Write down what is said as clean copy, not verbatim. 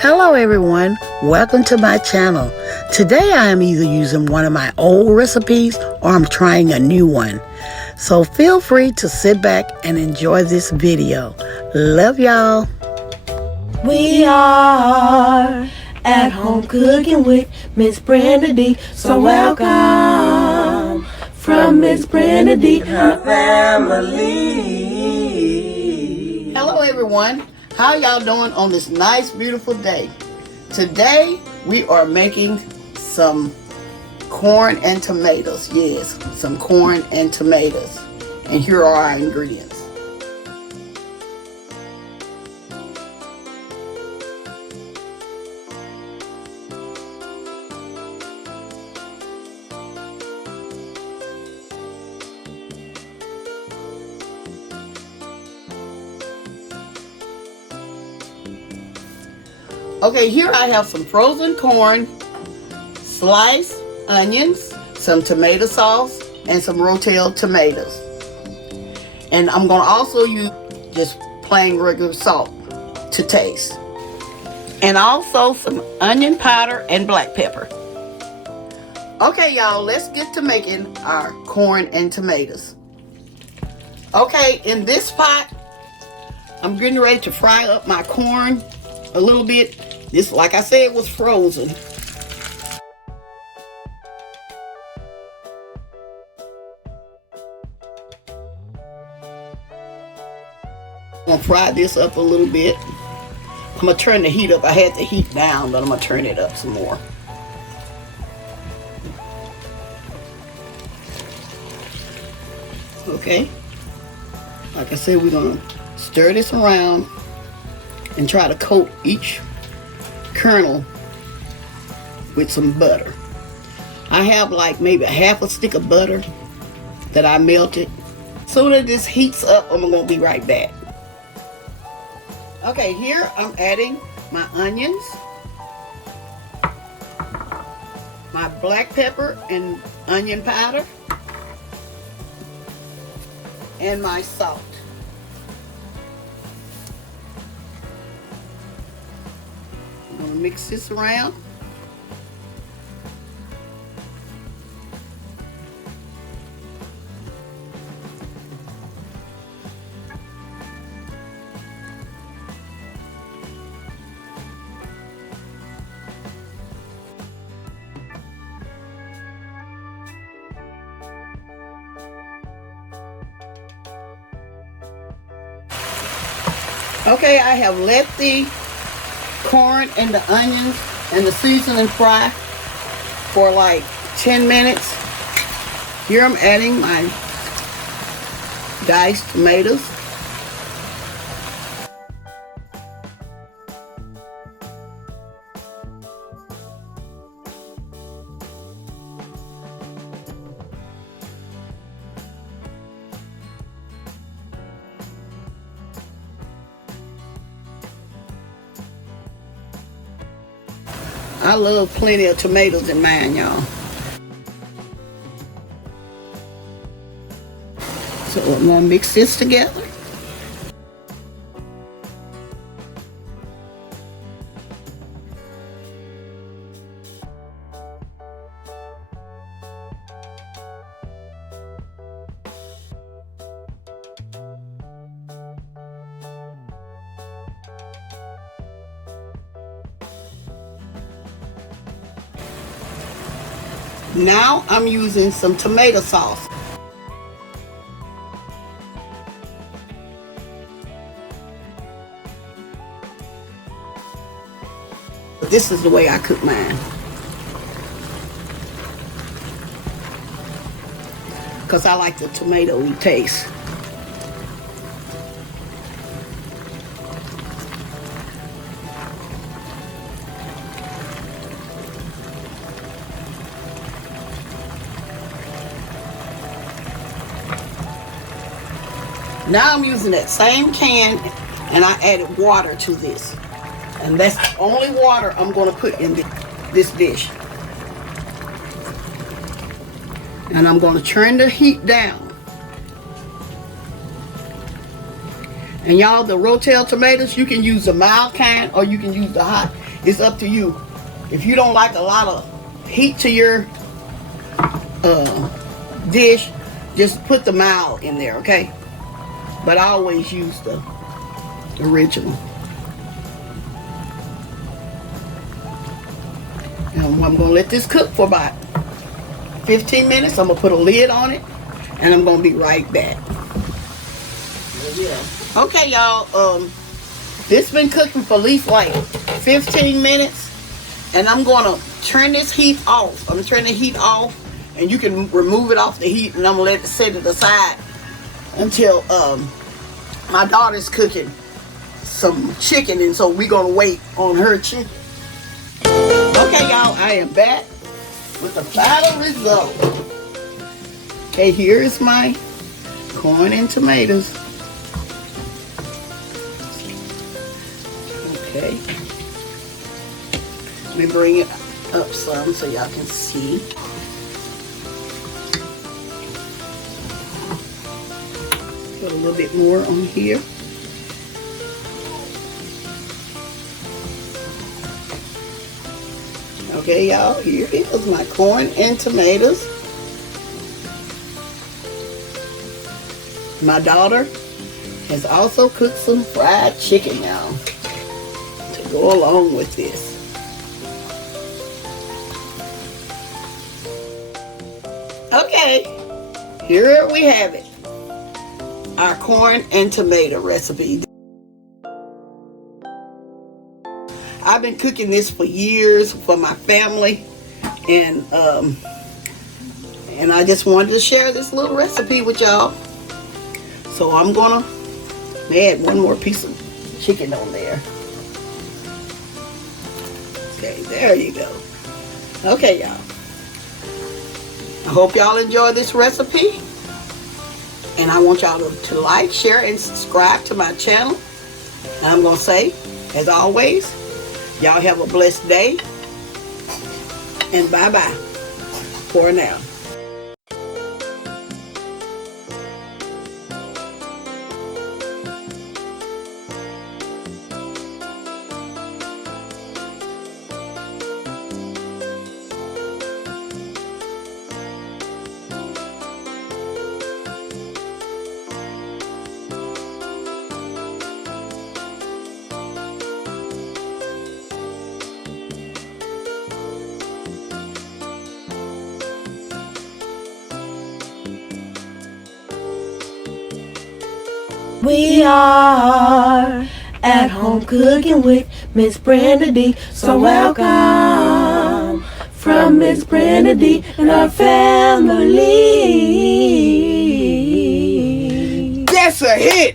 Hello everyone, welcome to my channel. Today I am either using one of my old recipes or I'm trying a new one. So feel free to sit back and enjoy this video. Love y'all. We are at home cooking with msbrendadee. So welcome from msbrendadee and her family. Hello everyone. How y'all doing on this nice beautiful day? Today we are making some corn and tomatoes. Yes, some corn and tomatoes. And here are our ingredients. Okay, here I have some frozen corn, sliced onions, some tomato sauce, and some Rotel tomatoes. And I'm going to also use just plain regular salt to taste. And also some onion powder and black pepper. Okay, y'all, let's get to making our corn and tomatoes. Okay, in this pot, I'm getting ready to fry up my corn a little bit. This, like I said, was frozen. I'm gonna fry this up a little bit. I'm gonna turn the heat up. I had the heat down, but I'm gonna turn it up some more. Okay. Like I said, we're gonna stir this around and try to coat each kernel with some butter. I have like maybe a half a stick of butter that I melted. Soon as this heats up, I'm gonna be right back. Okay, here I'm adding my onions, my black pepper and onion powder, and my salt. I'm going to mix this around. Okay, I have let the corn and the onions and the seasoning fry for like 10 minutes. Here I'm adding my diced tomatoes. I love plenty of tomatoes in mine, y'all. So I'm gonna mix this together. Now I'm using some tomato sauce. This is the way I cook mine, because I like the tomatoey taste. Now I'm using that same can and I added water to this. And that's the only water I'm going to put in this dish. And I'm going to turn the heat down. And y'all, the Rotel tomatoes, you can use the mild kind or you can use the hot. It's up to you. If you don't like a lot of heat to your dish, just put the mild in there, okay? But I always use the original. And I'm gonna let this cook for about 15 minutes. I'm gonna put a lid on it, and I'm gonna be right back. Okay, y'all. This been cooking for at least like 15 minutes, and I'm gonna turn this heat off. I'm gonna turn the heat off, and you can remove it off the heat, and I'm gonna let it set it aside until my daughter's cooking some chicken, and so we're gonna wait on her chicken. Okay, y'all, I am back with the final result. Okay, here is my corn and tomatoes. Okay, let me bring it up some so y'all can see. Put a little bit more on here. Okay, y'all, here is my corn and tomatoes. My daughter has also cooked some fried chicken, y'all, to go along with this. Okay, here we have it. Our corn and tomato recipe. I've been cooking this for years for my family, and I just wanted to share this little recipe with y'all. So I'm gonna add one more piece of chicken on there. Okay, there you go. Okay, y'all. I hope y'all enjoy this recipe, and I want y'all to like, share, and subscribe to my channel. And I'm gonna say, as always, y'all have a blessed day, and bye-bye for now. We are at home cooking with Miss Brendadee. So welcome from Miss Brendadee and her family. That's a hit!